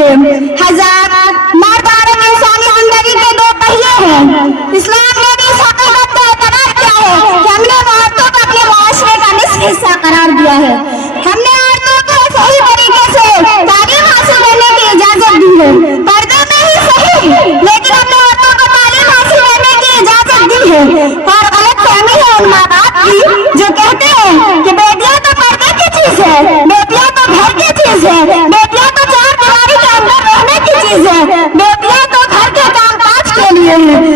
سکے. حضرات، مرد عورت انسانی زندگی کے دو پہیے ہیں. اسلام نے بھی اس حقیقت کا اعتراف کیا ہے کہ ہم نے عورتوں کو اپنے معاشرے کا نصف حصہ قرار دیا ہے. ہم نے عورتوں کو صحیح طریقے سے تعلیم حاصل کرنے کی اجازت دی ہے. پردے میں ہی صحیح، لیکن ہم نے عورتوں کو تعلیم حاصل کرنے کی اجازت دی ہے. اور غلط فہمی ہے ان ماں باپ کی جو کہتے ہیں کہ بیٹیاں تو پردے کی چیز ہے، بیٹیاں تو گھر کی چیز ہے، بیٹیاں تو چار دیواری کے اندر رہنے کی چیز ہے، بیٹیاں تو گھر کے کام کاج کے لیے ہیں.